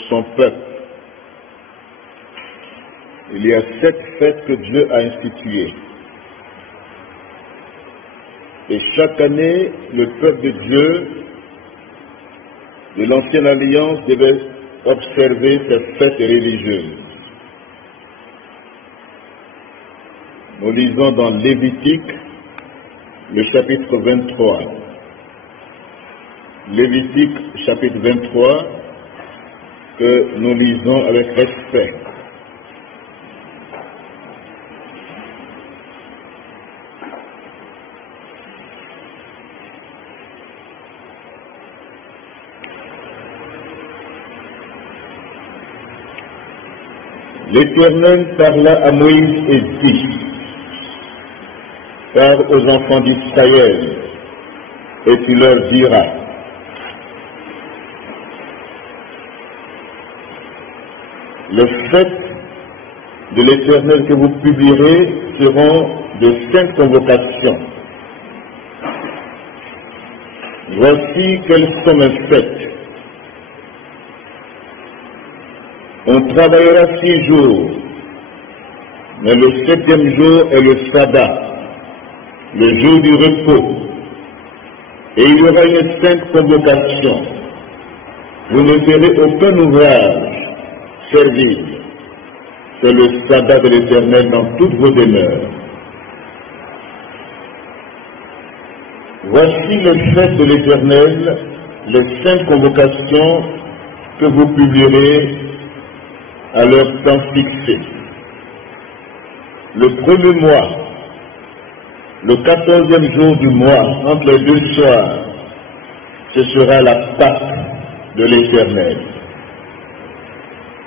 son peuple. Il y a 7 fêtes que Dieu a instituées. Et chaque année, le peuple de Dieu, de l'Ancienne Alliance, devait observer ces fêtes religieuses. Nous lisons dans Lévitique, le chapitre 23. Lévitique, chapitre 23, que nous lisons avec respect. L'Éternel parla à Moïse et dit: parle aux enfants d'Israël, et tu leur diras: les fêtes de l'Éternel que vous publierez seront de 5 convocations. Voici quelles sont mes fêtes. On travaillera 6 jours, mais le 7e jour est le sabbat, le jour du repos. Et il y aura une 5 convocations. Vous ne ferez aucun ouvrage servile. C'est le sabbat de l'Éternel dans toutes vos demeures. Voici les fêtes de l'Éternel, les 5 convocations que vous publierez à leur temps fixé. Le premier mois, le 14e jour du mois, entre les 2 soirs, ce sera la Pâque de l'Éternel.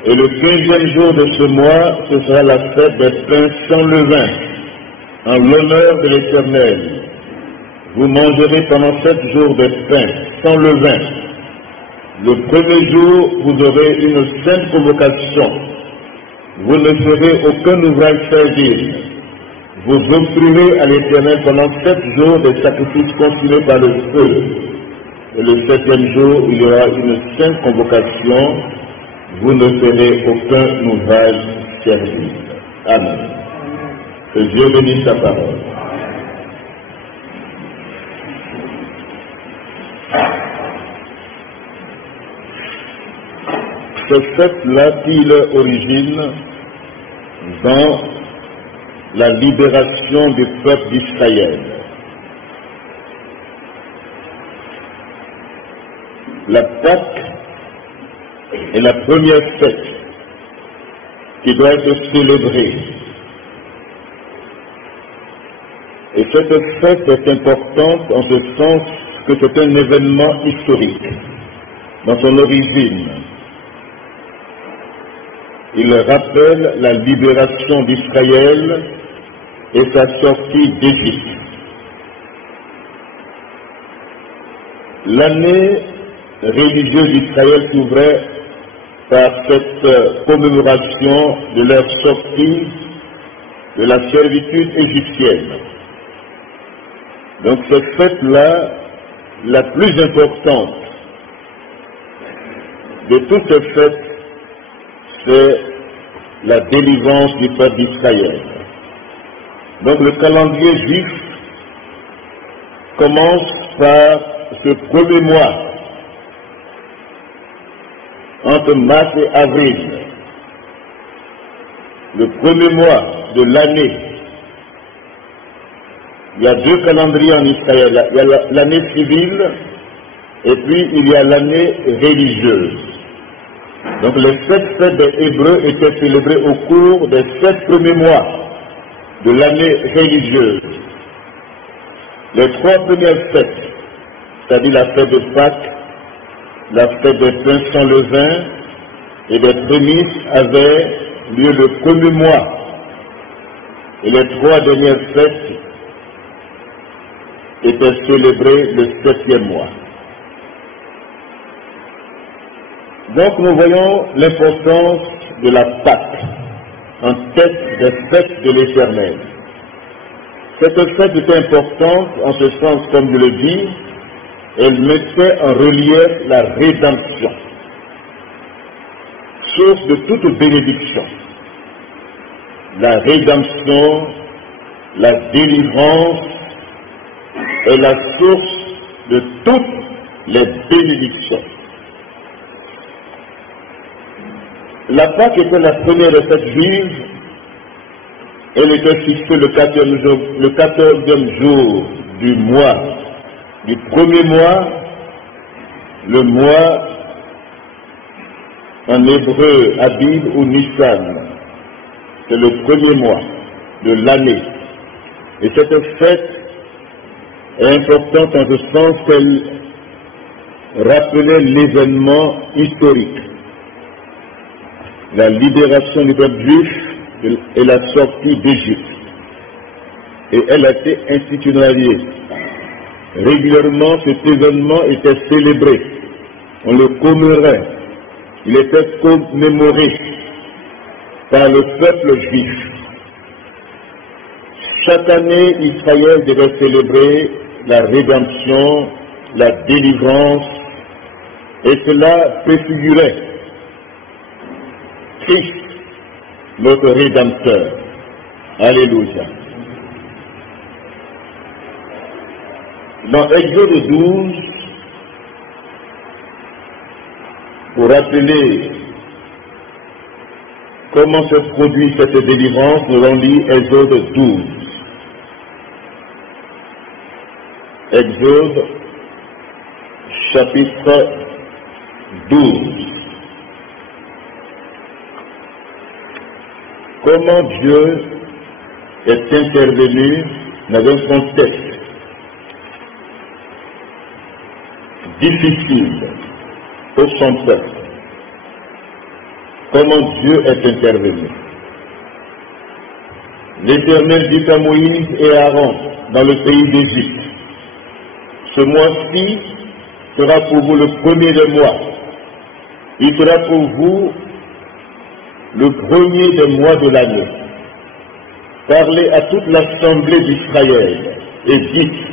Et le 15e jour de ce mois, ce sera la fête des pains sans levain, en l'honneur de l'Éternel. Vous mangerez pendant 7 jours des pains sans levain. Le premier jour, vous aurez une sainte convocation. Vous ne ferez aucun ouvrage servile. Vous offrirez à l'Éternel pendant 7 jours des sacrifices consumés par le feu. Et le 7e jour, il y aura une sainte convocation. Vous ne ferez aucun ouvrage servile. Amen. Que Dieu bénisse sa parole. Cette fête-là tire leur origine dans la libération du peuple d'Israël. La Pâque est la première fête qui doit être célébrée. Et cette fête est importante en ce sens que c'est un événement historique dans son origine. Il rappelle la libération d'Israël et sa sortie d'Égypte. L'année religieuse d'Israël s'ouvrait par cette commémoration de leur sortie de la servitude égyptienne. Donc cette fête-là, la plus importante de toutes ces fêtes, c'est la délivrance du peuple d'Israël. Donc le calendrier juif commence par ce premier mois, entre mars et avril, le premier mois de l'année. Il y a 2 calendriers en Israël. Il y a l'année civile et puis il y a l'année religieuse. Donc les 7 fêtes des Hébreux étaient célébrées au cours des 7 premiers mois de l'année religieuse. Les 3 premières fêtes, c'est-à-dire la fête de Pâques, la fête des pains sans levain et des prémices, avaient lieu le premier mois. Et les 3 dernières fêtes étaient célébrées le 7e mois. Donc nous voyons l'importance de la Pâque en tête des fêtes de l'Éternel. Cette fête était importante en ce sens, comme je le dis, elle mettait en relief la rédemption. source de toute bénédiction. La rédemption, la délivrance est la source de toutes les bénédictions. La Pâque était la première de cette juive. Elle était fixée le 14e jour du mois, du premier mois, le mois en hébreu Abib ou Nissan. C'est le premier mois de l'année. Et cette fête est importante en ce sens qu'elle rappelait l'événement historique, la libération du peuple juif et la sortie d'Égypte. Et elle a été institutionnalisée. Régulièrement, cet événement était célébré. On le commémorait. Il était commémoré par le peuple juif. Chaque année, Israël devait célébrer la rédemption, la délivrance, et cela préfigurait Christ, notre Rédempteur. Alléluia. Dans Exode 12, pour rappeler comment se produit cette délivrance, nous allons lire Exode 12. Exode, chapitre 12. Comment Dieu est intervenu dans un contexte difficile pour son peuple. Comment Dieu est intervenu. L'Éternel dit à Moïse et à Aaron dans le pays d'Égypte: ce mois-ci sera pour vous le premier des mois. Il sera pour vous le premier des mois de l'année. Parlez à toute l'assemblée d'Israël et dites: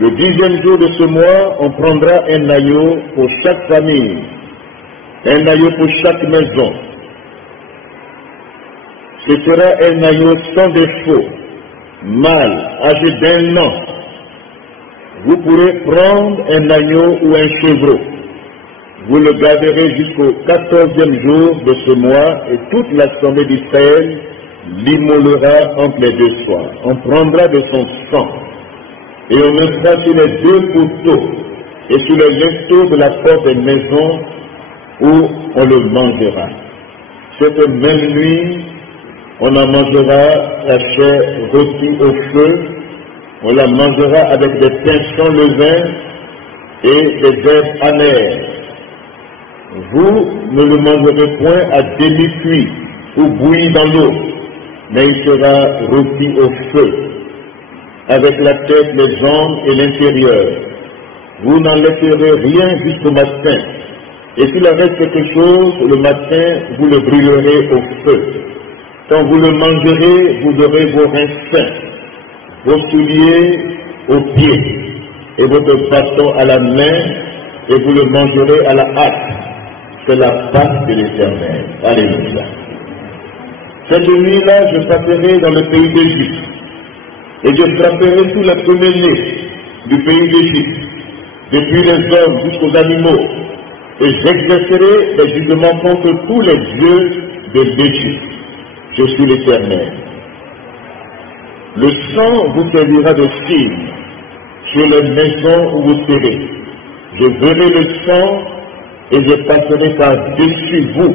le 10e jour de ce mois, on prendra un agneau pour chaque famille, un agneau pour chaque maison. Ce sera un agneau sans défaut, mâle, âgé d'1 an. Vous pourrez prendre un agneau ou un chevreau. Vous le garderez jusqu'au 14e jour de ce mois et toute l'assemblée d'Israël l'immolera entre les deux soirs. On prendra de son sang et on mettra sur les 2 poteaux et sur les linteaux de la porte des maisons où on le mangera. Cette même nuit, on en mangera la chair rôtie au feu, on la mangera avec des pains sans levain et des herbes amères. Vous ne le mangerez point à demi-cuit ou bouilli dans l'eau, mais il sera rôti au feu, avec la tête, les jambes et l'intérieur. Vous n'en laisserez rien jusqu'au matin. Et s'il en reste quelque chose, le matin, vous le brûlerez au feu. Quand vous le mangerez, vous aurez vos reins sains, vos souliers aux pieds, et votre bâton à la main, et vous le mangerez à la hâte. C'est la Pâque de l'Éternel. Alléluia. Cette nuit-là, je passerai dans le pays d'Égypte, et je frapperai tous les premiers-nés du pays d'Égypte, depuis les hommes jusqu'aux animaux, et j'exercerai les jugements contre tous les dieux de l'Égypte. Je suis l'Éternel. Le sang vous servira de signe sur les maisons où vous serez. Je verrai le sang et je passerai par-dessus vous,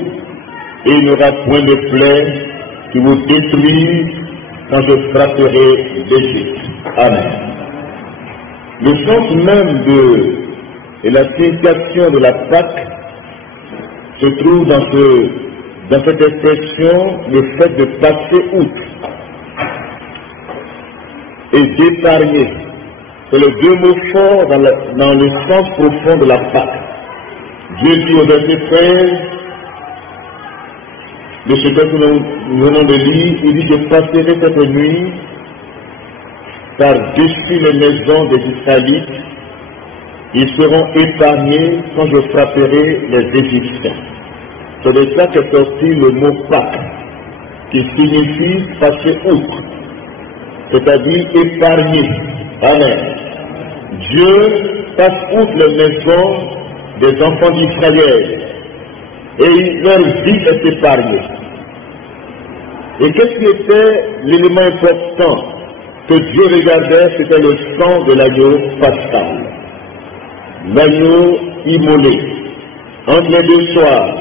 et il n'y aura point de plaie qui vous détruise quand je frapperai l'Égypte. Amen. Le sens même et la signification de la Pâque se trouve dans cette expression, le fait de passer outre et d'épargner. C'est le 2 mots forts dans le sens profond de la Pâque. Dieu dit au verset 13 de ce que nous venons de lire, il dit: je passerai cette nuit par-dessus les maisons des Israélites, ils seront épargnés quand je frapperai les Égyptiens. C'est de ça qu'est sorti le mot Pâques, qui signifie passer outre, c'est-à-dire épargner. Amen. Dieu passe outre les maisons des enfants d'Israël et leur vie est épargnée. Et qu'est-ce qui était l'élément important que Dieu regardait? C'était le sang de l'agneau pascal, l'agneau immolé entre les deux soirs.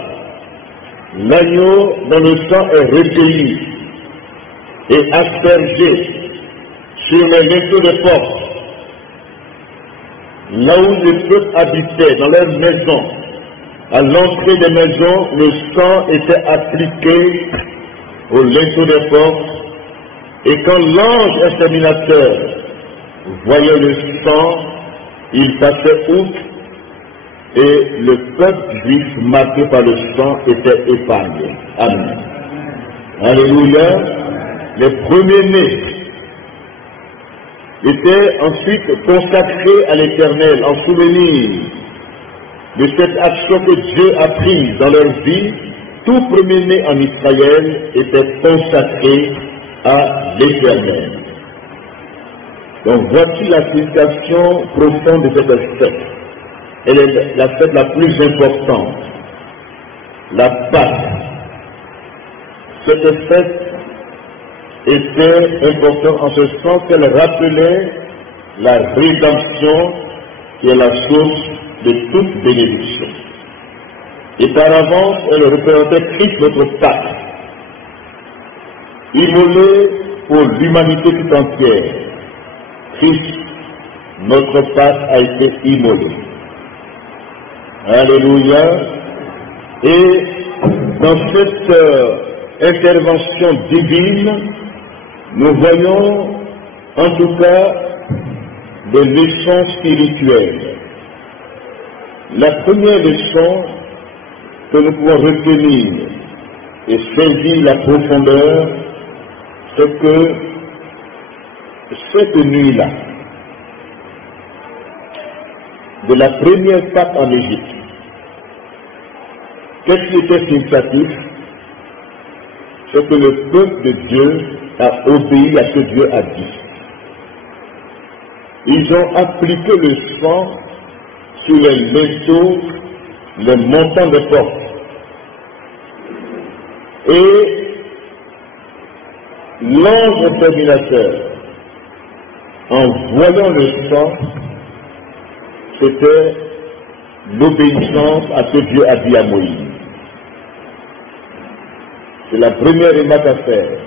L'agneau dont le sang est recueilli et aspergé sur les linteaux de porte, là où les peuples habitaient, dans leurs maisons. À l'entrée des maisons, le sang était appliqué aux linteaux des portes, et quand l'ange exterminateur voyait le sang, il passait outre, et le peuple juif marqué par le sang était épargné. Amen. Alléluia. Les premiers-nés étaient ensuite consacrés à l'Éternel en souvenir de cette action que Dieu a prise dans leur vie. Tout premier-né en Israël était consacré à l'Éternel. Donc voici la signification profonde de cette fête. Elle est la fête la plus importante, la Pâque. Cette fête était importante en ce sens qu'elle rappelait la rédemption qui est la source de toute bénédiction. Et par avance, elle représentait Christ, notre Pâque, immolé pour l'humanité tout entière. Christ, notre Pâque, a été immolé. Alléluia. Et dans cette intervention divine, nous voyons en tout cas des leçons spirituelles. La première leçon que nous pouvons retenir et saisir la profondeur, c'est que cette nuit-là, de la première Pâque en Égypte, qu'est-ce qui était significatif? C'est que le peuple de Dieu a obéi à ce que Dieu a dit. Ils ont appliqué le sang sur les linteaux, les montants de porte. Et l'ange exterminateur, en voyant le sang, c'était l'obéissance à ce que Dieu a dit à Moïse. C'est la première remarque à faire.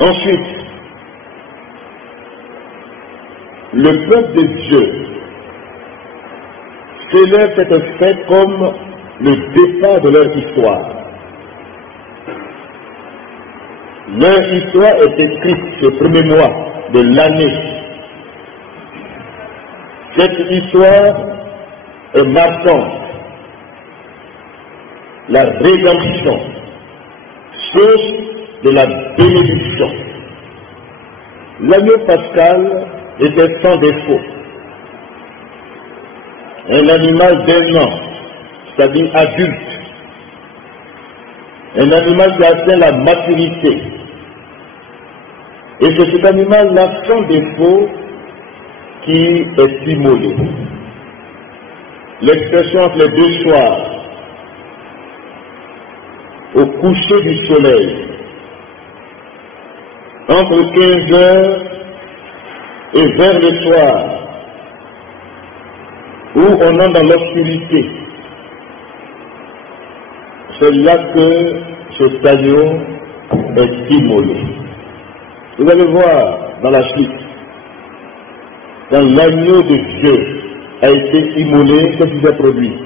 Ensuite, le peuple de Dieu célèbre cette fête comme le départ de leur histoire. Leur histoire est écrite ce premier mois de l'année. Cette histoire est marquante. La rédemption, source de la bénédiction. L'agneau pascal était sans défaut. Un animal d'un an, c'est-à-dire adulte. Un animal qui atteint la maturité. Et c'est cet animal-là sans défaut qui est immolé. L'expression entre les deux soirs, au coucher du soleil, entre 15 heures et vers le soir, où on est dans l'obscurité, c'est là que cet agneau est immolé. Vous allez voir dans la suite, quand l'agneau de Dieu a été immolé, qu'est-ce qui s'est produit?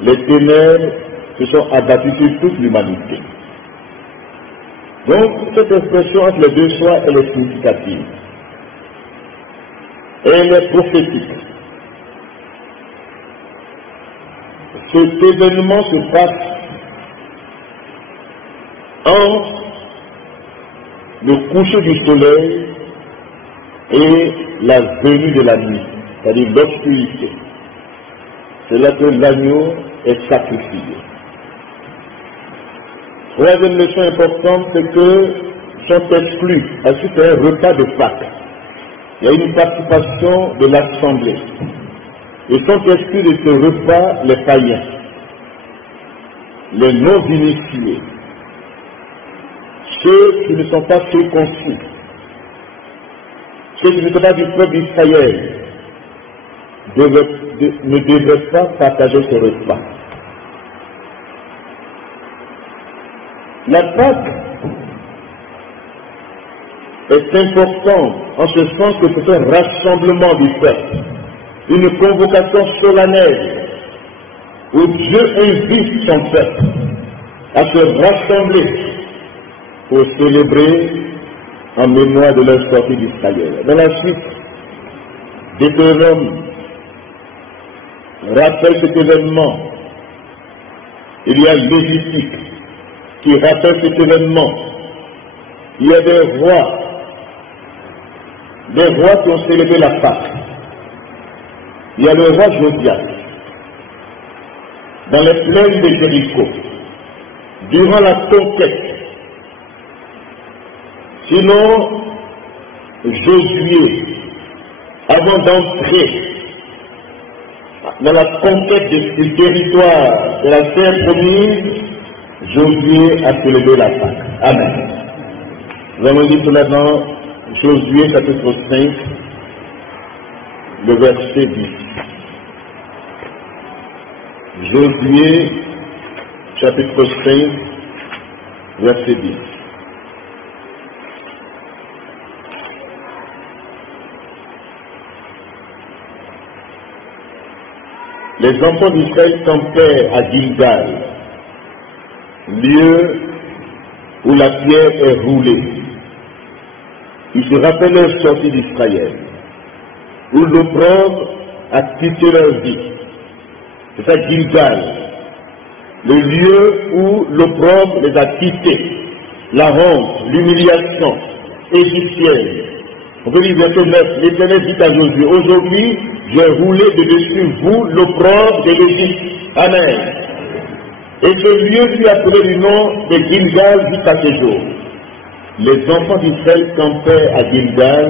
Les ténèbres se sont abattus sur toute l'humanité. Donc, cette expression entre les deux soirs, elle est significative. Elle est prophétique. Cet événement se passe entre le coucher du soleil et la venue de la nuit, c'est-à-dire l'obscurité. C'est là que l'agneau est sacrifié. Troisième leçon importante, c'est que sont exclus à suite à un repas de Pâques. Il y a une participation de l'Assemblée. Et sont exclus de ce repas les païens, les non-initiés, ceux qui ne sont pas circoncis, ceux qui ne sont pas du peuple d'Israël, ne devraient pas partager ce repas. La Pâque est importante en ce sens que c'est un rassemblement du peuple, une convocation solennelle où Dieu invite son peuple à se rassembler pour célébrer en mémoire de leur sortie d'Israël. Dans la suite, Deutéronome rappelle cet événement. Il y a Lévitique qui rappelle cet événement. Il y a des rois qui ont célébré la Pâque. Il y a le roi Josias dans les plaines de Jéricho, durant la conquête. Sinon, Josué, avant d'entrer dans la conquête du territoire de la terre promise, Josué a célébré la Pâque. Amen. Nous allons lire tout maintenant Josué chapitre 5, le verset 10. Josué chapitre 5, verset 10. Les enfants d'Israël campèrent à Gilgal, lieu où la pierre est roulée. Ils se rappellent leur sortie d'Israël, où l'opprobre a quitté leur vie. C'est ça Gilgal, le lieu où l'opprobre les a quittés, la honte, l'humiliation égyptienne. On peut dire verset 9, l'Éternel dit à Josué, aujourd'hui j'ai roulé de dessus vous l'opprobre de l'Égypte. Amen. Et ce lieu fut appelé du nom de Gilgal jusqu'à ce jour. Les enfants d'Israël campaient à Gilgal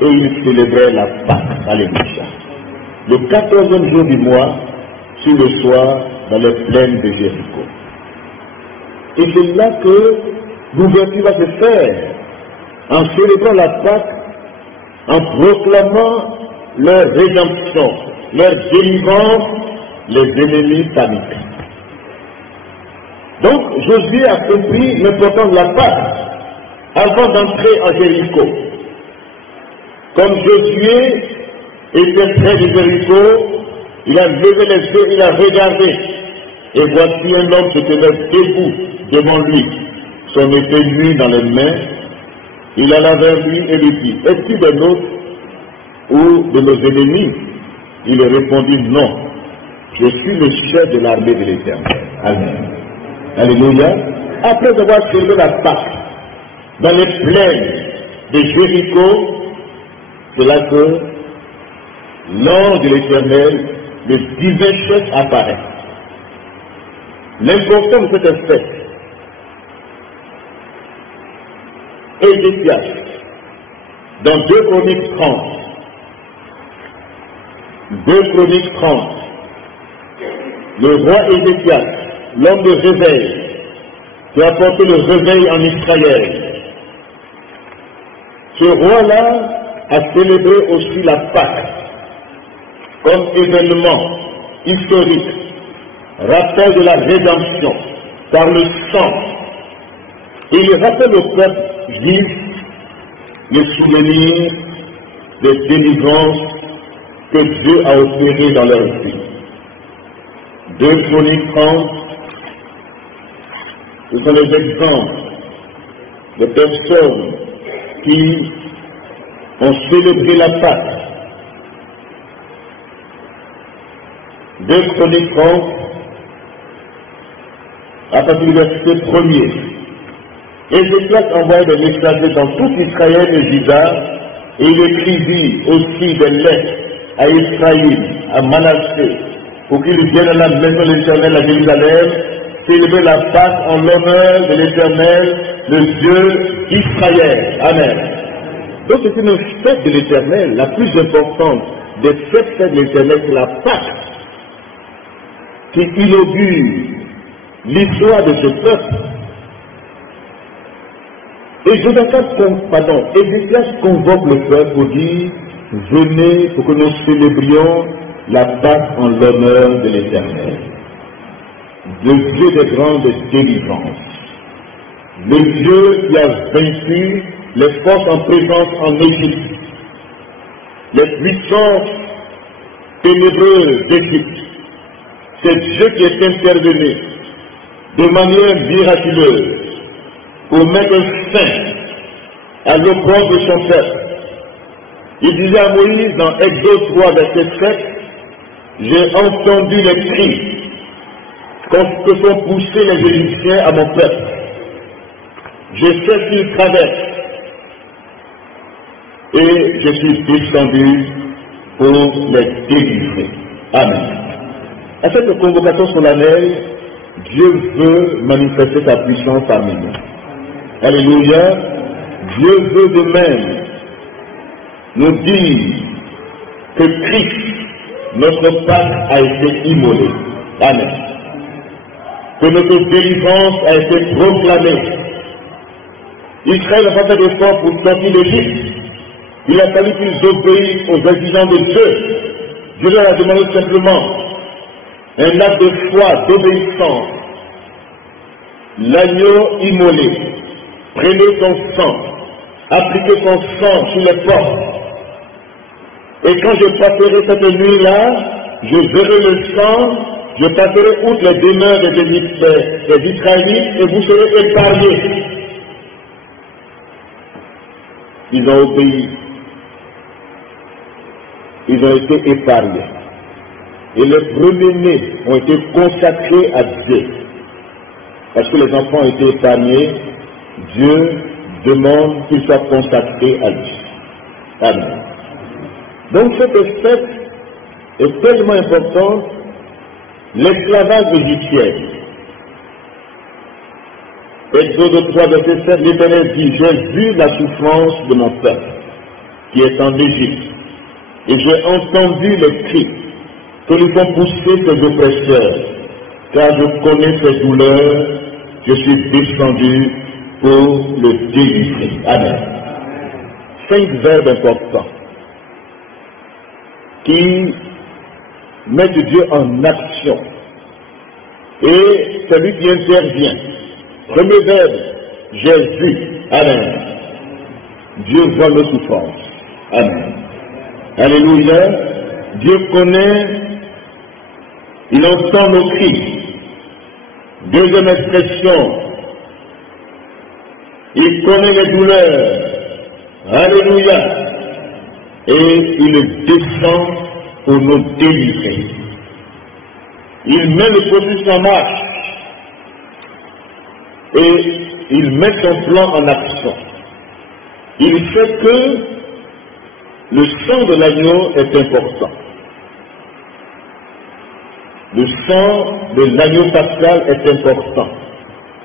et ils célébraient la Pâque. Alléluia. Le 14e jour du mois, sur le soir, dans les plaines de Jéricho. Et c'est là que l'ouverture va se faire, en célébrant la Pâque, en proclamant leur rédemption, leur délivrance, les ennemis paniques. Donc, Josué a compris l'importance de la Pâque avant d'entrer en Jéricho. Comme Josué était près de Jéricho, il a levé les yeux, il a regardé, et voici un homme se tenait debout devant lui, son épée nue dans les mains. Il alla vers lui et lui dit, es-tu des nôtres ou de nos ennemis? Il répondit, non, je suis le chef de l'armée de l'Éternel. Amen. Alléluia. Après avoir célébré la Pâque dans les plaines de Jéricho, c'est là que l'ange de l'Éternel, le divin chef, apparaît. L'importance de cette espèce, Ézéchias, dans 2 Chroniques 30, 2 Chroniques 30, le roi Ézéchias, l'homme de réveil, qui a apporté le réveil en Israël. Ce roi-là a célébré aussi la Pâque comme événement historique, rappel de la rédemption par le sang. Et il rappelle au peuple juif les souvenirs des délivrances que Dieu a opérées dans leur vie. 2 Chroniques 30, ce sont les exemples de personnes qui ont célébré la Pâque. 2 Chroniques 30, à partir du verset 1er. Ézéchias envoya des messagers dans tout Israël et Juda, et il écrivit aussi des lettres à Israël, à Manassé, pour qu'ils viennent à la maison de l'Éternel à Jérusalem, célébrer la Pâque en l'honneur de l'Éternel, le Dieu d'Israël. Amen. Donc c'est une fête de l'Éternel, la plus importante des fêtes de l'Éternel, c'est la Pâque, qui inaugure l'histoire de ce peuple. Et Ézéchias convoque le peuple pour dire, venez pour que nous célébrions la Pâque en l'honneur de l'Éternel, le Dieu des grandes délivrances, le Dieu qui a vaincu les forces en présence en Égypte, les puissances ténébreuses d'Égypte. C'est Dieu qui est intervenu de manière miraculeuse pour mettre fin à l'opprobre de son peuple. Il disait à Moïse dans Exode 3, verset 7, j'ai entendu les cris que font pousser les Égyptiens à mon peuple. Je sais qu'ils traversent et je suis descendu pour les délivrer. Amen. À cette convocation solennelle, Dieu veut manifester sa puissance parmi nous. Alléluia. Dieu veut de même nous dire que Christ, notre Pâque, a été immolé. Amen. Que notre délivrance a été proclamée. Israël n'a pas fait d'effort pour sortir d'Égypte. Il a fallu qu'ils obéissent aux exigences de Dieu. Dieu leur a demandé simplement un acte de foi, d'obéissance. L'agneau immolé, prenez son sang, appliquez son sang sur les portes. Et quand je passerai cette nuit-là, je verrai le sang, je passerai outre les demeures des Israélites et vous serez épargnés. Ils ont obéi. Ils ont été épargnés. Et les premiers-nés ont été consacrés à Dieu. Parce que les enfants ont été épargnés, Dieu demande qu'ils soient consacrés à Dieu. Amen. Donc cette fête est tellement importante, l'esclavage égyptien. Exode 3, verset 7, l'Éternel dit, j'ai vu la souffrance de mon peuple qui est en Égypte, et j'ai entendu les cris que nous font pousser ses oppresseurs, car je connais ses douleurs, je suis descendu pour le délivrer. Amen. 5 verbes importants qui mettent Dieu en action. Et c'est lui qui intervient. Premier verbe, j'ai vu. Amen. Dieu voit nos souffrances. Amen. Alléluia. Dieu connaît, il entend nos cris. Deuxième expression, il connaît les douleurs. Alléluia. Et il descend pour nous délivrer. Il met le processus en marche. Et il met son plan en action. Il fait que le sang de l'agneau est important. Le sang de l'agneau pascal est important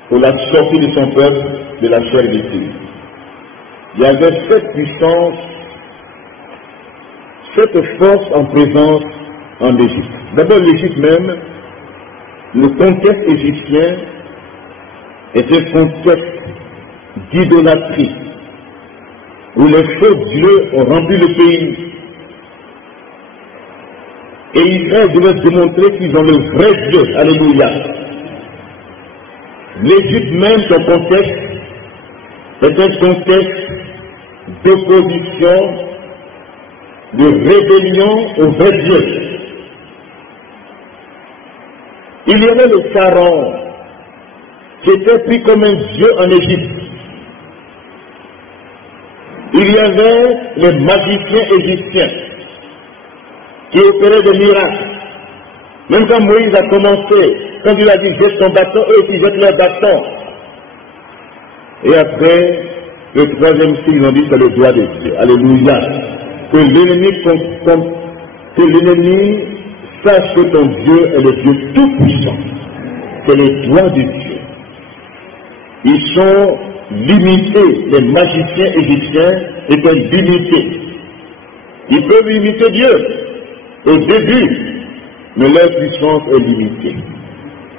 pour la sortie de son peuple de la servitude. Il y avait cette puissance, cette force en présence en Égypte. D'abord l'Égypte même, le contexte égyptien est un contexte d'idolâtrie, où les faux dieux ont rempli le pays. Et Israël devait démontrer qu'ils ont le vrai Dieu. Alléluia. L'Égypte même, son contexte, est un contexte d'opposition, de rébellion au vrai Dieu. Il y avait le pharaon qui était pris comme un dieu en Égypte. Il y avait les magiciens égyptiens qui opéraient des miracles. Même quand Moïse a commencé, quand il a dit jette ton bâton, eux aussi jettent leur bâton. Et après, le troisième signe, ils ont dit c'est le doigt de Dieu. Alléluia. Que l'ennemi sache que ton Dieu est le Dieu tout-puissant. C'est le doigt de Dieu. Ils sont limités, les magiciens égyptiens étaient limités. Ils peuvent imiter Dieu au début, mais leur puissance est limitée.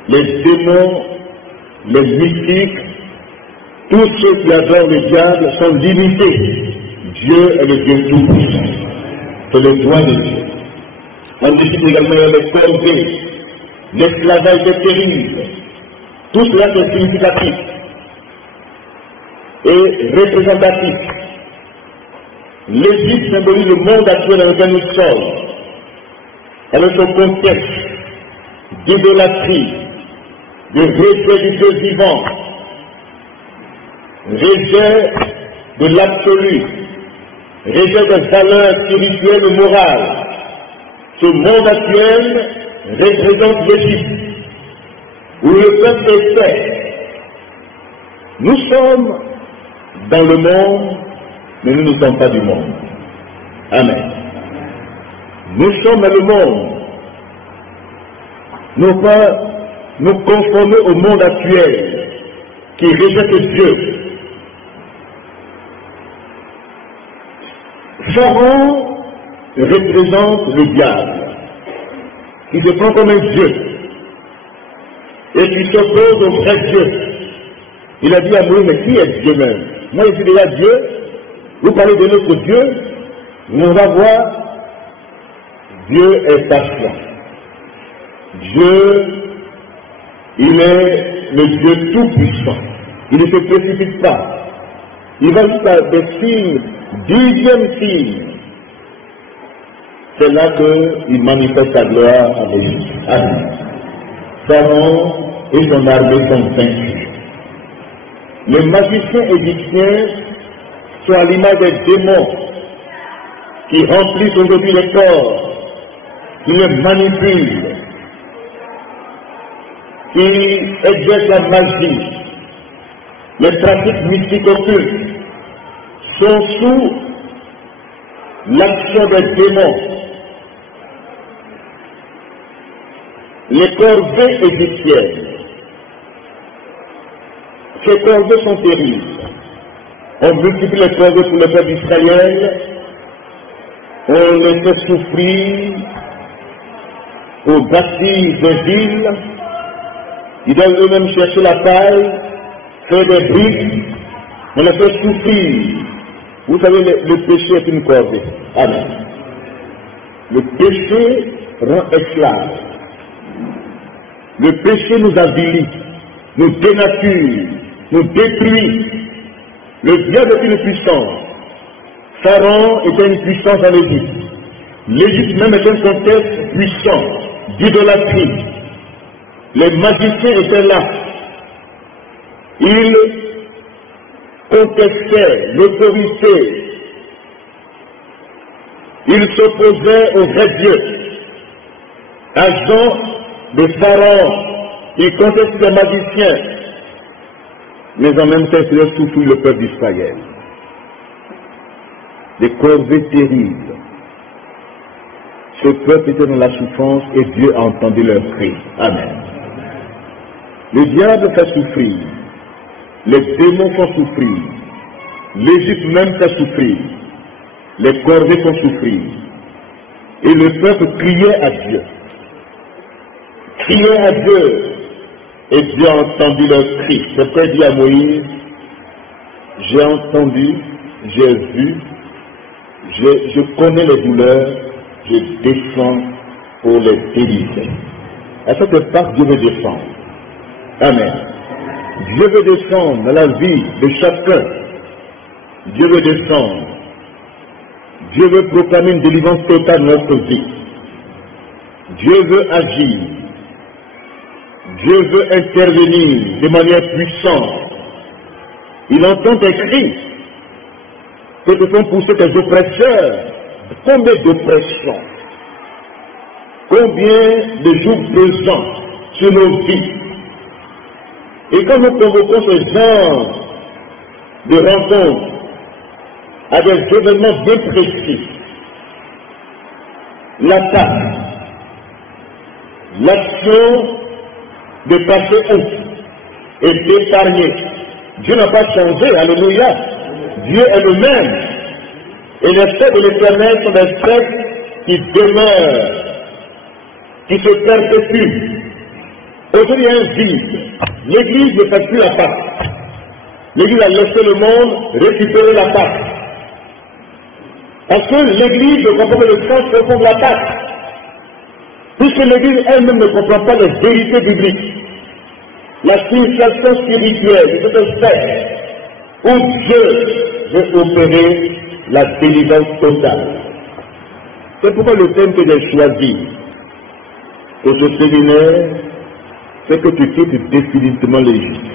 Les démons, les mystiques, tous ceux qui adorent le diable sont limités. Dieu est le Dieu tout-puissant. C'est le doigt de Dieu. On décide également les corvées. L'esclavage est terrible. Tout cela est significatif et représentatif. L'Égypte symbolise le monde actuel dans lequel nous sommes, avec son contexte d'idolâtrie, de rejet du Dieu vivant, rejet de l'absolu, rejet des valeurs spirituelles et morales. Ce monde actuel représente l'Égypte, où le peuple est fait. Nous sommes dans le monde, mais nous ne sommes pas du monde. Amen. Nous sommes dans le monde, non pas nous conformer au monde actuel qui rejette Dieu. Pharaon représente le diable, qui se prend comme un Dieu et qui s'oppose au vrai Dieu. Il a dit à Moïse, mais qui est Dieu même? Moi je suis déjà Dieu, vous parlez de notre Dieu, on va voir, Dieu est patient. Dieu, il est le Dieu tout-puissant. Il ne se précipite pas. Il va jusqu'à des signes, 10e signe. C'est là qu'il manifeste sa gloire à l'Égypte. Amen. Pharaon et son armée sont vaincus. Les magiciens égyptiens sont à l'image des démons qui remplissent aujourd'hui les corps, qui les manipulent, qui exercent la magie. Les pratiques mystiques occultes sont sous l'action des démons. Les corvées égyptiennes, ces corvées sont terribles. On multiplie les corvées pour le peuple d'Israël, on les fait souffrir aux bâtir des villes, ils doivent eux-mêmes chercher la paille, faire des briques, on les fait souffrir. Vous savez, le péché est une corvée. Amen. Le péché rend esclave. Le péché nous avilit, nous dénature, nous détruit. Le diable est une puissance. Pharaon était une puissance en Égypte. L'Égypte même est un contexte puissant d'idolâtrie. Les magiciens étaient là. Ils contestaient l'autorité. Ils s'opposaient au vrai Dieu. Agents de Pharaon, ils contestent les magiciens, mais en même temps, ils faisaient souffrir le peuple d'Israël. Des corvées terribles. Ce peuple était dans la souffrance et Dieu a entendu leurs cris. Amen. Le diable fait souffrir. Les démons font souffrir. L'Égypte même fait souffrir. Les corvées font souffrir. Et le peuple criait à Dieu. Criait à Dieu. Et Dieu a entendu leurs cris. C'est pourquoi il dit à Moïse, j'ai entendu, j'ai vu, je connais les douleurs, je descends pour les délivrer. À cette part, Dieu veut descendre. Amen. Dieu veut descendre dans la vie de chacun. Dieu veut descendre. Dieu veut proclamer une délivrance totale de notre vie. Dieu veut agir. Dieu veut intervenir de manière puissante. Il entend tes cris. Que te font pousser tes oppresseurs. Combien d'oppressions? Combien de jours pesants sur nos vies? Et quand nous convoquons ce genre de rencontres à des événements bien précis, l'attaque, l'action de passer outre et d'épargner. Dieu n'a pas changé, alléluia. Dieu est le même. Et les faits de l'Éternel sont des faits qui demeurent, qui se perpétuent. Aujourd'hui, il y a un vide. L'Église ne fait plus la Pâque. L'Église a laissé le monde récupérer la Pâque. Parce que l'Église ne comprend pas le sens profond de la Pâque. Puisque l'Église elle-même ne comprend pas les vérités bibliques. La signification spirituelle de cette fête où Dieu veut opérer la délivrance totale. C'est pourquoi le thème que j'ai choisi pour ce séminaire, c'est que tu quittes définitivement l'Égypte.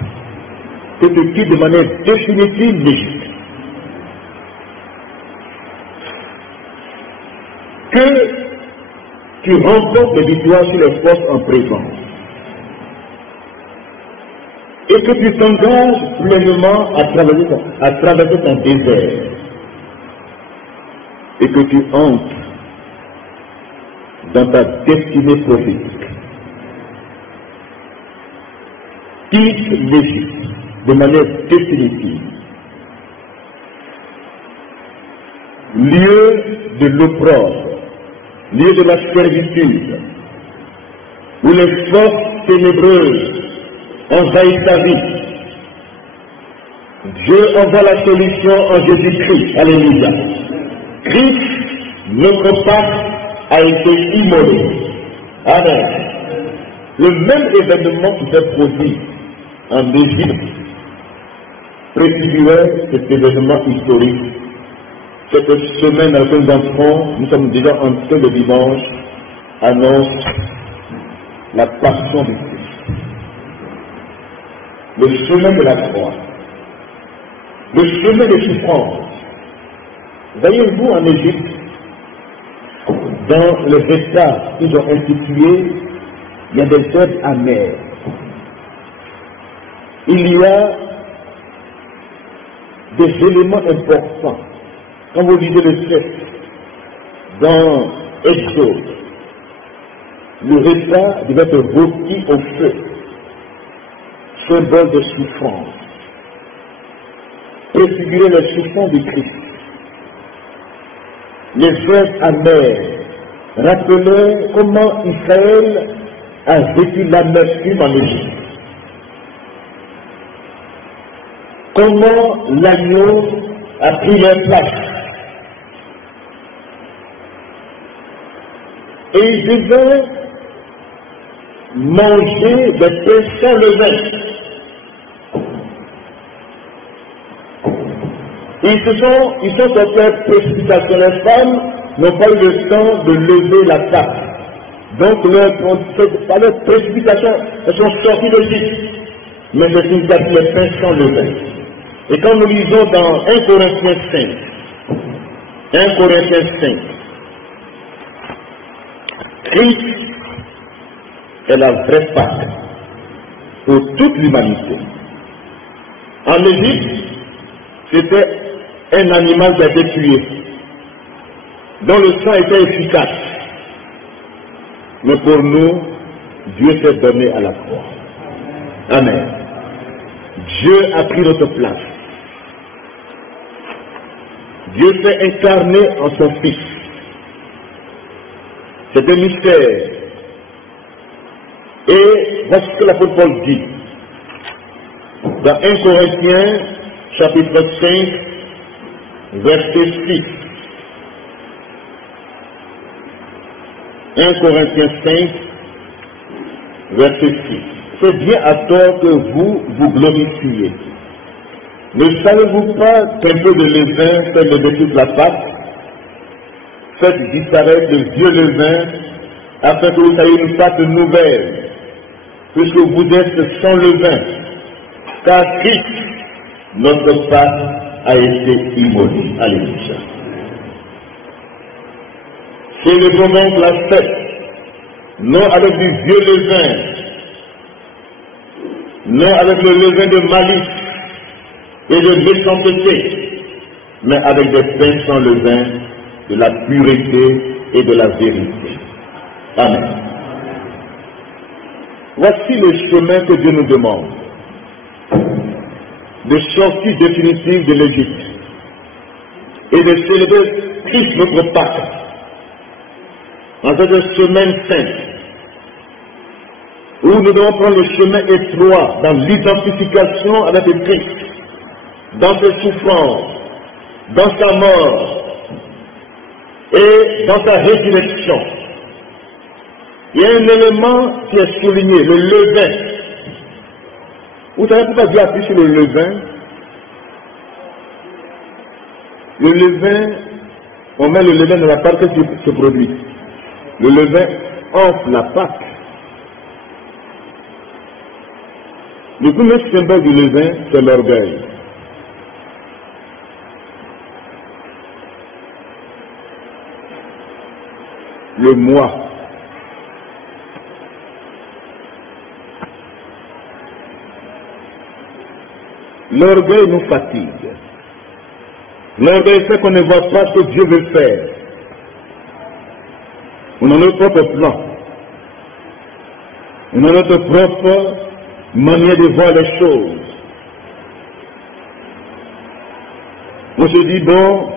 Que tu quittes de manière définitive l'Égypte. Que tu remportes les victoires sur les forces en présence. Et que tu t'engages pleinement à traverser ton désert. Et que tu entres dans ta destinée prophétique. Quitte l'Égypte de manière définitive. Lieu de l'opprobre, lieu de la servitude, où les forces ténébreuses envahissent ta vie. Dieu envoie la solution en Jésus-Christ. Alléluia. Christ, notre Pâque, a été immolé. Amen. Le même événement qui s'est produit en Égypte préfigurait cet événement historique. Cette semaine dans laquelle nous entrons, nous sommes déjà entrés le dimanche, annonce la passion du Christ. Le chemin de la croix. Le chemin des souffrances. Voyez-vous en Égypte, dans les États qu'ils ont institués, il y a des herbes amères. Il y a des éléments importants. Quand vous lisez le texte dans Exode, le repas devait être rôti au feu, symbole de souffrance, préfigurer les souffrances du Christ. Les herbes amères rappelaient comment Israël a vécu l'amertume en Égypte. Comment l'agneau a pris leur place. Et ils devaient manger des pains sans levain. Ils sont en pleine précipitation. Les femmes n'ont pas eu le temps de lever la table. Donc, par leur précipitation, elles sont sorties d'Égypte. Mais c'est une table de pain sans levain. Et quand nous lisons dans 1 Corinthiens 5, Christ est la vraie Pâque pour toute l'humanité. En Égypte, c'était un animal qui a été tué, dont le sang était efficace. Mais pour nous, Dieu s'est donné à la croix. Amen. Dieu a pris notre place. Dieu s'est incarné en son Fils. C'est un mystère. Et voici ce que l'apôtre Paul dit. Dans 1 Corinthiens, chapitre 5, verset 6. 1 Corinthiens 5, verset 6. C'est bien à tort que vous vous glorifiez. Ne savez-vous pas qu'un peu de levain fait lever toute la pâte? Faites disparaître le vieux levain afin que vous ayez une pâte nouvelle, puisque vous êtes sans levain, car Christ, notre Pâque, a été immolé. Alléluia. Célébrons donc la fête, non avec du vieux levain, non avec le levain de malice et de méchanceté, mais avec des pains sans levain, de la pureté et de la vérité. Amen. Voici le chemin que Dieu nous demande, de sortie définitive de l'Égypte et de célébrer Christ notre Pâque en cette semaine sainte, où nous devons prendre le chemin étroit dans l'identification avec le Christ, dans ses souffrances, dans sa mort et dans sa résurrection. Il y a un élément qui est souligné, le levain. Vous savez pourquoi Dieu appuie sur le levain? Le levain, on met le levain dans la pâte, qu'est-ce qui se produit? Le levain enfle la pâte. Le premier symbole du levain, c'est l'orgueil. Le moi. L'orgueil nous fatigue. L'orgueil fait qu'on ne voit pas ce que Dieu veut faire. On a notre propre plan. On a notre propre manière de voir les choses. On se dit, bon,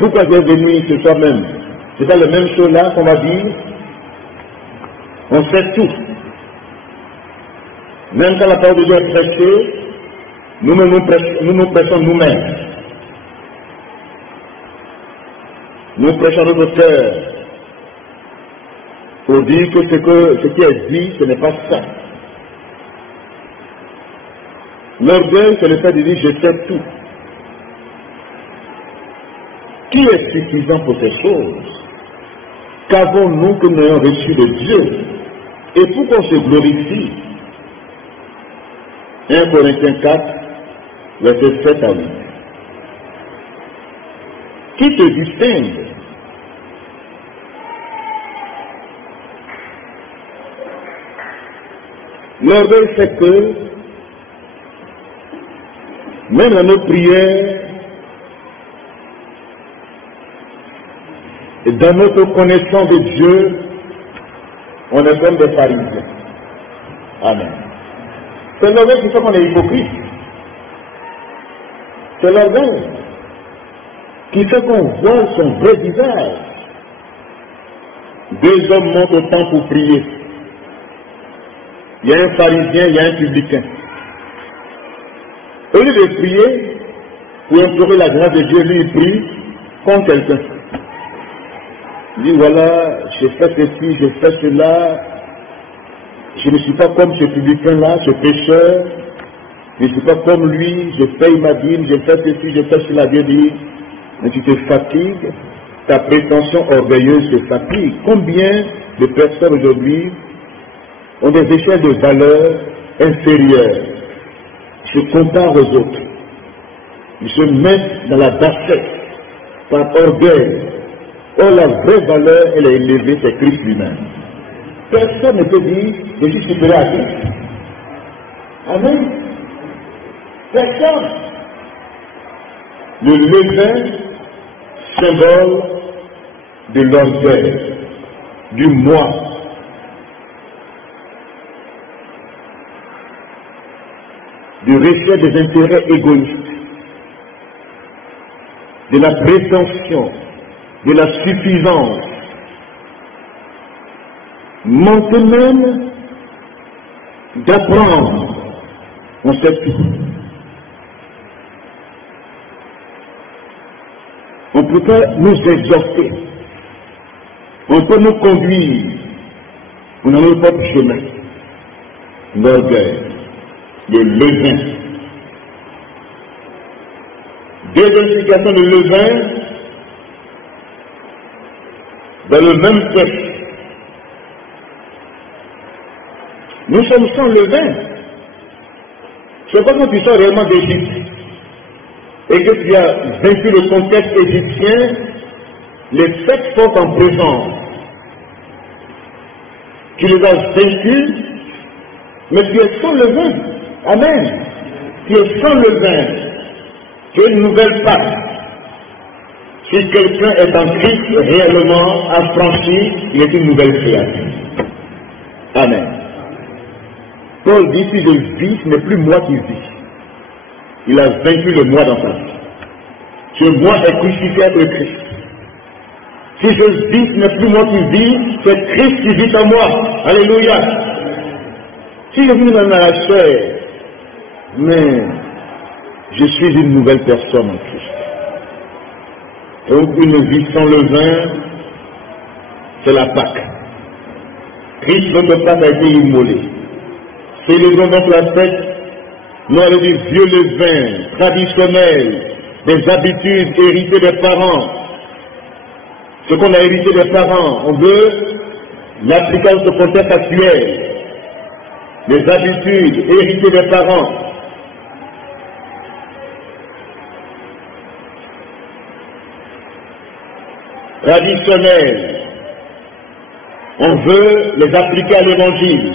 pourquoi tu es venu ce soir même? C'est pas la même chose là qu'on va dire. On fait tout. Même quand la parole de Dieu est prêchée, nous nous prêchons nous-mêmes. Nous prêchons notre cœur pour dire que ce qui est dit, ce n'est pas ça. L'orgueil, c'est le fait de dire je sais tout. Qui est suffisant pour ces choses? Qu'avons-nous que nous ayons reçu de Dieu? Et pourquoi on se glorifie? 1 Corinthiens 4, versets 7 à 8. Qui te distingue? L'orgueil fait que, même dans nos prières, et dans notre connaissance de Dieu, on est comme des pharisiens. Amen. C'est l'orgueil qui fait qu'on est hypocrite. C'est l'orgueil qui fait qu'on voit son vrai visage. Deux hommes montent au temple pour prier. Il y a un pharisien, il y a un publicain. Au lieu de prier, pour implorer la grâce de Dieu, lui il prie contre quelqu'un. Il dit voilà, j'ai fait ceci, j'ai fait cela, je ne suis pas comme ce publicain-là, ce pécheur, je ne suis pas comme lui, je paye ma dîme, j'ai fait ceci, j'ai fait cela. Dieu dit, mais tu te fatigues, ta prétention orgueilleuse te fatigue. Combien de personnes aujourd'hui ont des échelles de valeur inférieures, se comparent aux autres, ils se mettent dans la bassesse par orgueil. Or la vraie valeur, elle est élevée, c'est Christ lui-même. Personne ne peut dire, je suis supérieur à Christ. Amen. Personne. Le levain, symbole de l'orgueil, du moi. Du respect des intérêts égoïstes, de la prétention, de la suffisance, manque même d'apprendre. On sait tout. On peut pas nous exhorter. On peut nous conduire. On a notre propre chemin. L'orgueil, le levain. Deuxième signification de levain, dans le même texte. Nous sommes sans levain. C'est pas quand tu sors réellement d'Égypte et que tu as vaincu le contexte égyptien, les 7 forces en présence. Tu les as vaincus, mais tu es sans levain. Amen. Tu es sans levain. Tu es une nouvelle Pâque. Si quelqu'un est en Christ, réellement affranchi, il est une nouvelle créature. Amen. Paul dit, si je vis, ce n'est plus moi qui vis. Il a vaincu le moi dans sa vie. Ce moi est crucifié avec le Christ. Si je vis, ce n'est plus moi qui vis, c'est Christ qui vit en moi. Alléluia. Si je vis dans la chair, mais je suis une nouvelle personne en Christ. Donc une vie sans levain, c'est la Pâque. Christ, notre Pâque, a été immolé. Célébrons donc la fête, non avec des vieux levains traditionnels, des habitudes héritées des parents. Ce qu'on a hérité des parents, on veut l'appliquer dans ce contexte actuel. Les habitudes héritées des parents. Traditionnelles. On veut les appliquer à l'évangile.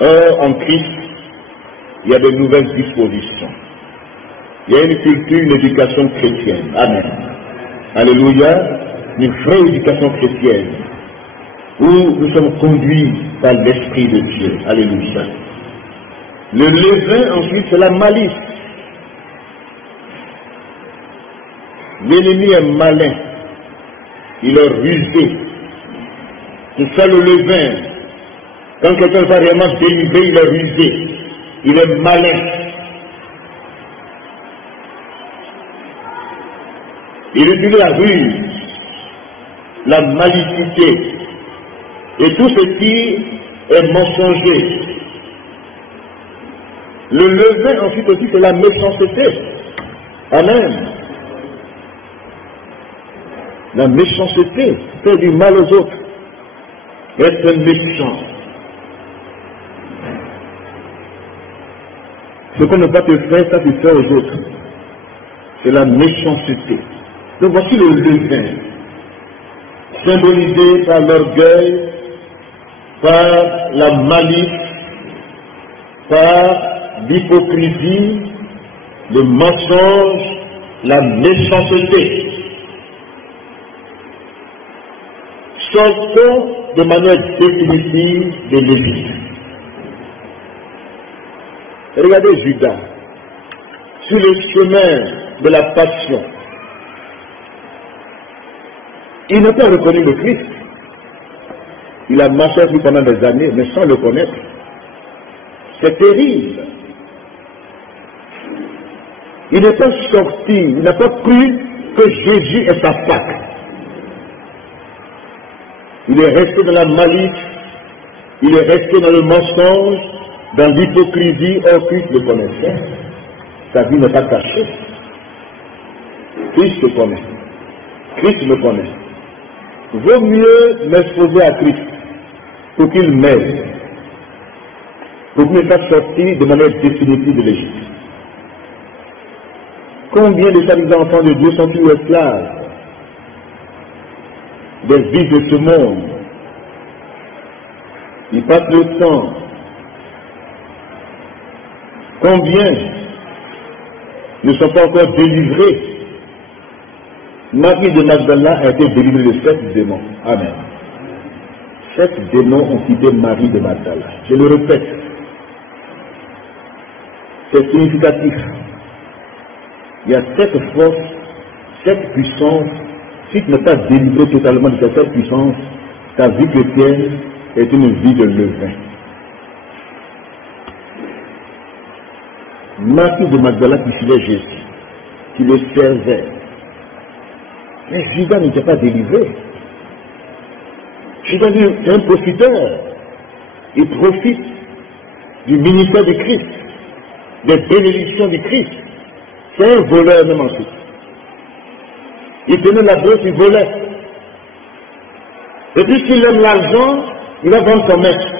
Or, en Christ, il y a de nouvelles dispositions. Il y a une culture, une éducation chrétienne. Amen. Alléluia. Une vraie éducation chrétienne. Où nous sommes conduits par l'Esprit de Dieu. Alléluia. Le levain, ensuite, c'est la malice. L'ennemi est malin. Il est rusé. C'est ça le levain. Quand quelqu'un va réellement délivrer, il est rusé. Il est malin. Il utilise la ruse, la malicité et tout ce qui est mensonger. Le levain ensuite aussi c'est la méchanceté. Amen. La méchanceté, faire du mal aux autres. Être méchant. Ce qu'on ne peut pas te faire, ça tu fais aux autres. C'est la méchanceté. Donc voici le levain, symbolisé par l'orgueil, par la malice, par l'hypocrisie, le mensonge, la méchanceté. Sortons de manière définitive de l'Église. Regardez Judas, sur le chemin de la passion. Il n'a pas reconnu le Christ. Il a marché avec lui pendant des années, mais sans le connaître. C'est terrible. Il n'est pas sorti, il n'a pas cru que Jésus est sa Pâque. Il est resté dans la malice, il est resté dans le mensonge, dans l'hypocrisie. Or, Christ le connaissait. Sa vie n'est pas cachée. Christ le connaît. Christ le connaît. Vaut mieux m'exposer à Christ pour qu'il m'aide, pour qu'il me fasse sortir de manière définitive de l'Égypte. Combien de soi-disant enfants de Dieu sont-ils esclaves des vies de ce monde? Ils passent le temps. Combien ne sont pas encore délivrés? Marie de Magdala a été délivrée de 7 démons. Amen. 7 démons ont quitté Marie de Magdala. Je le répète. C'est significatif. Il y a 7 forces, 7 puissances. Si tu n'es pas délivré totalement de cette puissance, ta vie chrétienne est une vie de levain. Marie de Magdala qui suivait Jésus, qui le servait. Mais Judas n'était pas délivré. Judas est un profiteur. Il profite du ministère du Christ, des bénédictions du Christ. C'est un voleur même ensuite. Il tenait la bourse, il volait. Et puis s'il aime l'argent, il va vendre son maître.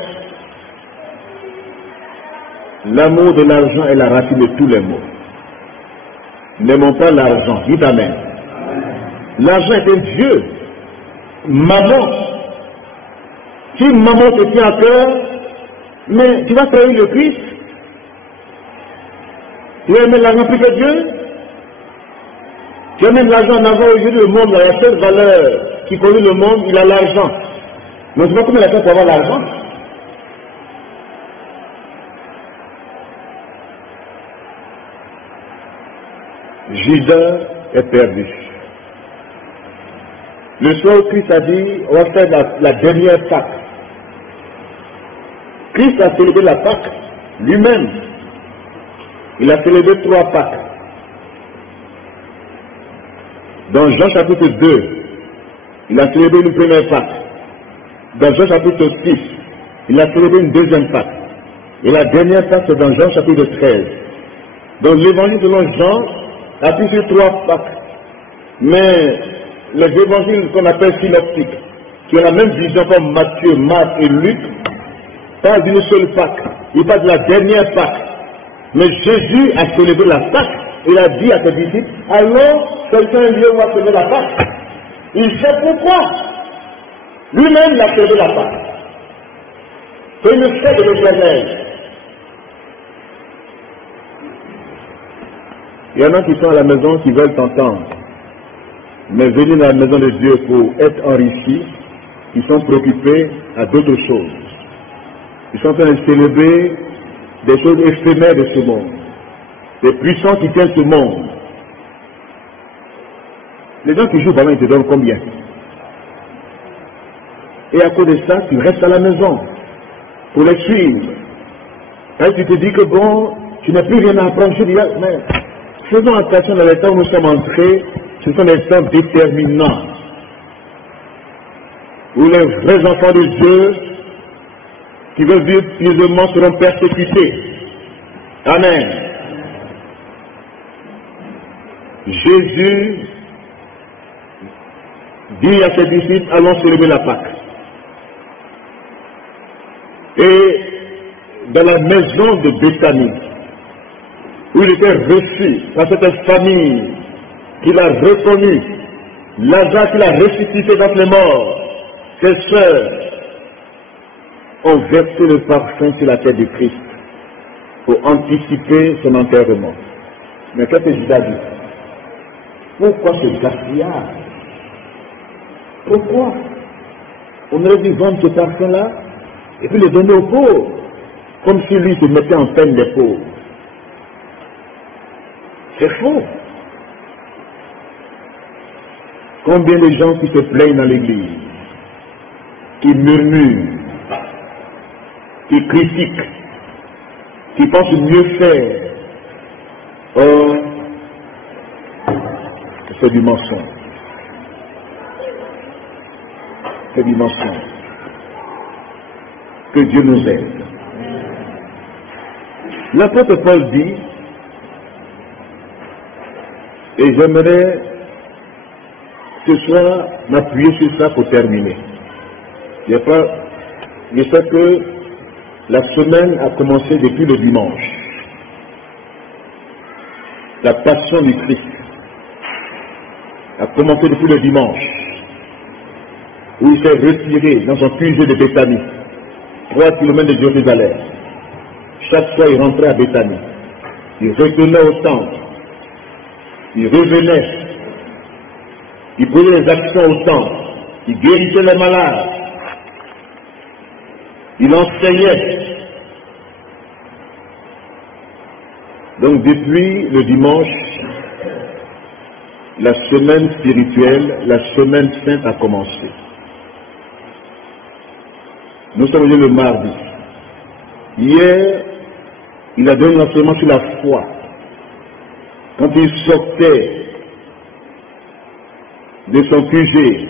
L'amour de l'argent est la racine de tous les maux. N'aimons pas l'argent. Dites Amen. L'argent est un Dieu. Maman. Si maman te tient à cœur, mais tu vas trahir le Christ. Tu vas aimer l'argent plus que Dieu. Tu aimes l'argent en avant. Aujourd'hui, le monde, la seule valeur qui connaît le monde, il a l'argent. Mais je ne sais pas comment il a fait pour avoir l'argent. Judas est perdu. Le soir où Christ a dit, on va faire la dernière Pâque. Christ a célébré la Pâque lui-même. Il a célébré 3 Pâques. Dans Jean chapitre 2, il a célébré une première Pâque. Dans Jean chapitre 6, il a célébré une deuxième Pâque. Et la dernière Pâque, c'est dans Jean chapitre 13. Donc l'évangile selon Jean a pris sur 3 Pâques. Mais les évangiles qu'on appelle synoptiques, qui ont la même vision comme Matthieu, Marc et Luc, parlent d'une seule Pâque. Il parle de la dernière Pâque. Mais Jésus a célébré la Pâque. Il a dit à ses disciples, alors quelqu'un lui va célébrer la Pâque. Il sait pourquoi. Lui-même, il a célébré la Pâque. C'est une fête de l'Éternel. Il y en a qui sont à la maison qui veulent t'entendre. Mais venir dans la maison de Dieu pour être enrichis, ils sont préoccupés à d'autres choses. Ils sont en train de célébrer des choses éphémères de ce monde. Des puissants qui tiennent ce monde. Les gens qui jouent ballon, ils te donnent combien? Et à cause de ça, tu restes à la maison pour les suivre. Et tu te dis que bon, tu n'as plus rien à apprendre. Je dis, mais faisons attention dans les temps où nous sommes entrés, ce sont des temps déterminants. Où les vrais enfants de Dieu qui veulent vivre pieusement seront persécutés. Amen. Jésus dit à ses disciples, allons célébrer la Pâque. Et dans la maison de Béthanie, où il était reçu par cette famille qu'il a reconnu, Lazare qu'il a ressuscité dans les morts, ses sœurs ont versé le parfum sur la tête de Christ pour anticiper son enterrement. Mais qu'est-ce que Judas dit? Pourquoi ce gaspillage? Pourquoi? On aurait dû vendre ce parfum-là et puis le donner aux pauvres, comme si lui se mettait en peine des pauvres. C'est faux. Combien de gens qui se plaignent dans l'église, qui murmurent, qui critiquent, qui pensent mieux faire. Or, c'est du mensonge. C'est du mensonge. Que Dieu nous aide. L'apôtre Paul dit, et j'aimerais ce soir m'appuyer sur ça pour terminer. Je sais que la semaine a commencé depuis le dimanche. La passion du Christ a commencé depuis le dimanche, où il s'est retiré dans son QG de Béthanie, 3 km de Jérusalem. Chaque fois, il rentrait à Béthanie. Il retournait au temple. Il revenait. Il posait les actions au temple. Il guérissait les malades. Il enseignait. Donc depuis le dimanche, la semaine spirituelle, la semaine sainte a commencé. Nous sommes le mardi. Hier, il a donné l'enseignement sur la foi. Quand il sortait de son QG,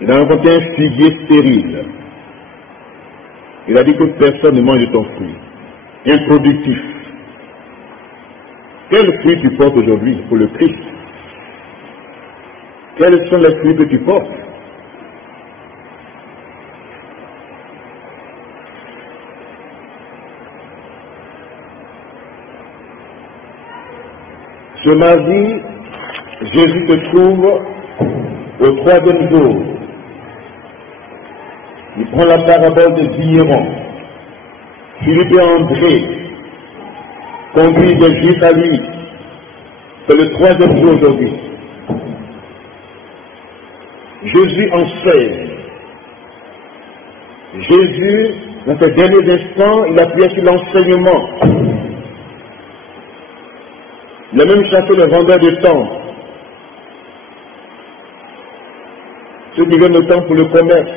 il a rencontré un figuier stérile. Il a dit que personne ne mange de ton fruit. Improductif. Quels fruits tu portes aujourd'hui pour le Christ? Quels sont les fruits que tu portes? Ce mardi, Jésus se trouve au 3e jour. Il prend la parabole des vignerons. Philippe et André conduisent des Juifs à lui. C'est le 3e jour aujourd'hui. Jésus enseigne. Jésus, dans ses derniers instants, il appuyait sur l'enseignement. Il a même chassé le vendeur de temps. Ceux qui viennent au temple pour le commerce,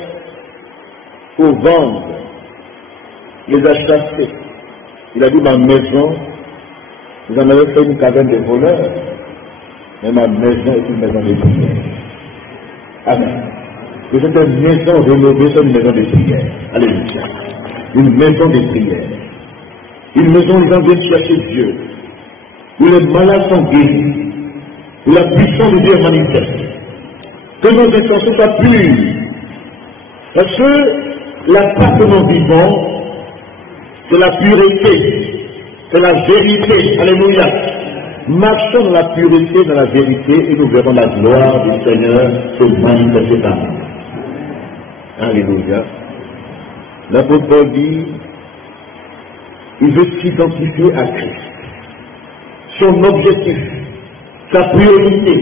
pour vendre, il les a chassés. Il a dit, ma maison, vous en avez fait une caverne de voleurs, mais ma maison est une maison de prière. Amen. Vous êtes une maison rénovée, c'est une maison de prière. Alléluia. Une maison de prière. Une maison où les gens viennent chercher Dieu. Où les malades sont guéris. Où la puissance de Dieu est manifeste. Que nos intentions soient pures. Parce que la part que nous vivons, c'est la pureté. C'est la vérité. Alléluia. Marchons dans la pureté, dans la vérité, et nous verrons la gloire du Seigneur se manifester par nous. Alléluia. L'apôtre Paul dit, il veut s'identifier à Christ. Son objectif, sa priorité.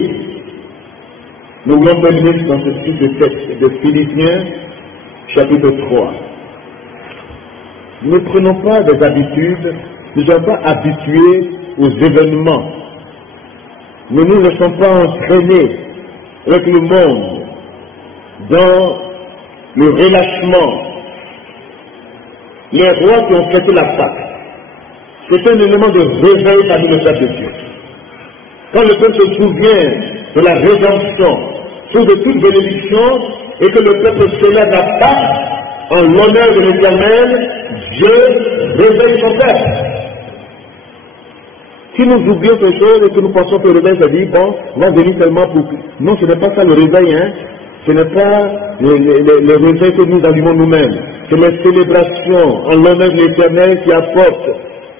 Nous voulons mener dans ce type de texte de Philippiens, chapitre 3. Nous ne prenons pas des habitudes, nous ne sommes pas habitués aux événements. Nous ne nous sommes pas entraînés avec le monde dans le relâchement. Les rois qui ont fêté la Pâque, c'est un élément de réveil parmi le peuple de Dieu. Quand le peuple se souvient de la rédemption, de toute bénédiction, et que le peuple célèbre la Pâque en l'honneur de l'Éternel, Dieu réveille son peuple. Si nous oublions ces choses et que nous pensons que le réveil, ça dit, bon, on va venir seulement pour... Non, ce n'est pas ça le réveil, hein. Ce n'est pas le réveil que nous allumons nous-mêmes. C'est les célébrations en l'honneur de l'Éternel qui apporte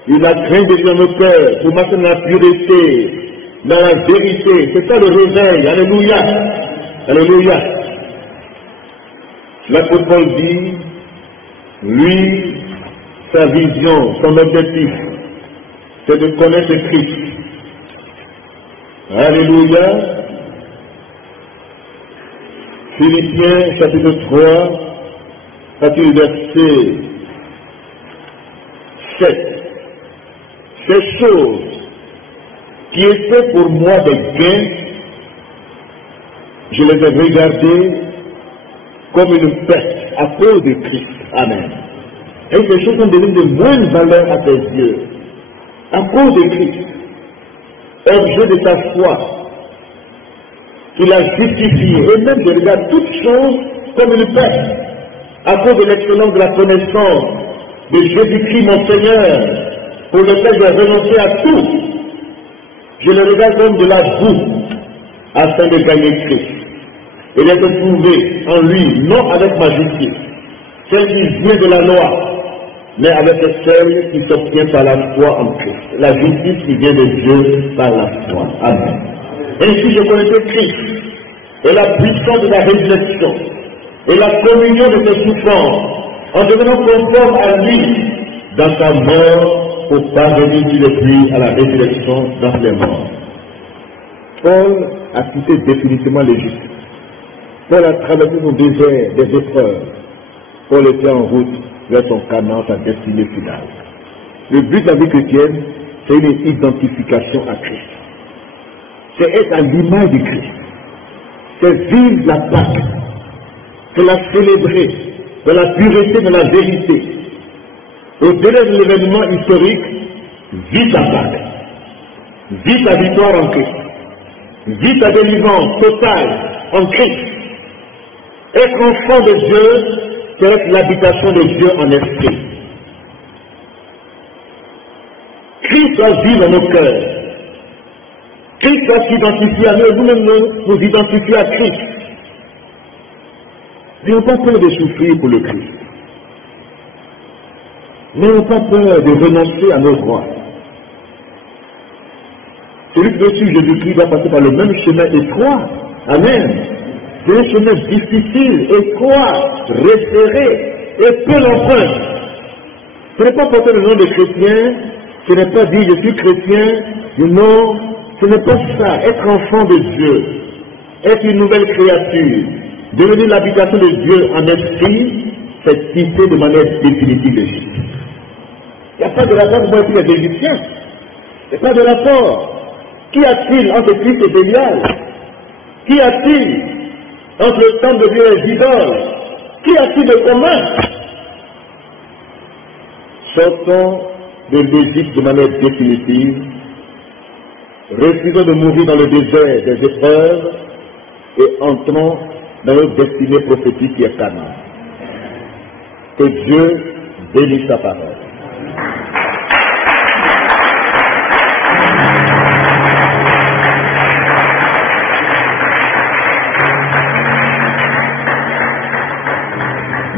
la crainte de Dieu dans nos cœurs, pour marcher dans la pureté, dans la vérité. C'est ça le réveil. Alléluia. Alléluia. L'apôtre Paul dit, lui, sa vision, son objectif, c'est de connaître Christ. Alléluia. Philippiens chapitre 3, partir du verset 7. Ces choses qui étaient pour moi des gains, je les ai regardées comme une perte à cause de Christ. Amen. Et ces choses sont devenues de moindre valeur à tes yeux, à cause de Christ, objet de ta foi, qu'il a justifié. Et même je regarde toutes choses comme une perte, à cause de l'excellence de la connaissance de Jésus-Christ mon Seigneur, pour lequel j'ai renoncé à tout. Je le regarde comme de la boue, afin de gagner Christ, et d'être trouvé en lui, non avec ma justice, celle qui vient de la loi, mais avec celle qui s'obtient par la foi en Christ. La justice qui vient de Dieu par la foi. Amen. Ainsi je connaissais Christ, et la puissance de la résurrection, et la communion de ses souffrances, en devenant conforme à lui, dans sa mort, pour parvenir depuis à la résurrection dans les morts. Paul a quitté définitivement l'Égypte. Paul a traversé son désert des épreuves. Paul était en route vers son Canaan, sa destinée finale. Le but de la vie chrétienne, c'est une identification à Christ. C'est être à l'image du Christ. C'est vivre la Pâque. C'est la célébrer dans la pureté, de la vérité. Au-delà de l'événement historique, vis ta Pâque. Vis ta victoire en Christ. Vis ta délivrance totale en Christ. Être enfant de Dieu, c'est être l'habitation de Dieu en esprit. Christ doit vivre dans nos cœurs. Christ doit s'identifier à nous, nous-mêmes nous identifier à Christ. N'ayons pas peur de souffrir pour le Christ. N'ayons pas peur de renoncer à nos droits. Celui qui veut suivre Jésus-Christ doit passer par le même chemin étroit. Amen. C'est un chemin difficile, étroit, resserré, et peu l'empreinte. Ce n'est pas porter le nom de chrétien, ce n'est pas dire je suis chrétien, non, ce n'est pas ça. Être enfant de Dieu, être une nouvelle créature, devenir l'habitation de Dieu en esprit, c'est quitter de manière définitive l'Égypte. Il n'y a pas de rapport pour moi et les Égyptiens. Il n'y a pas de rapport. Qu'y a-t-il entre Christ et Bélial? Qu'y a-t-il entre le temple de Dieu et les idoles? Qu'y a-t-il de commun? Sortons de l'Égypte de manière définitive, refusons de mourir dans le désert des épreuves et entrons dans notre destinée prophétique qui est Canaan. Que Dieu bénisse sa parole.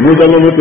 Nous allons nous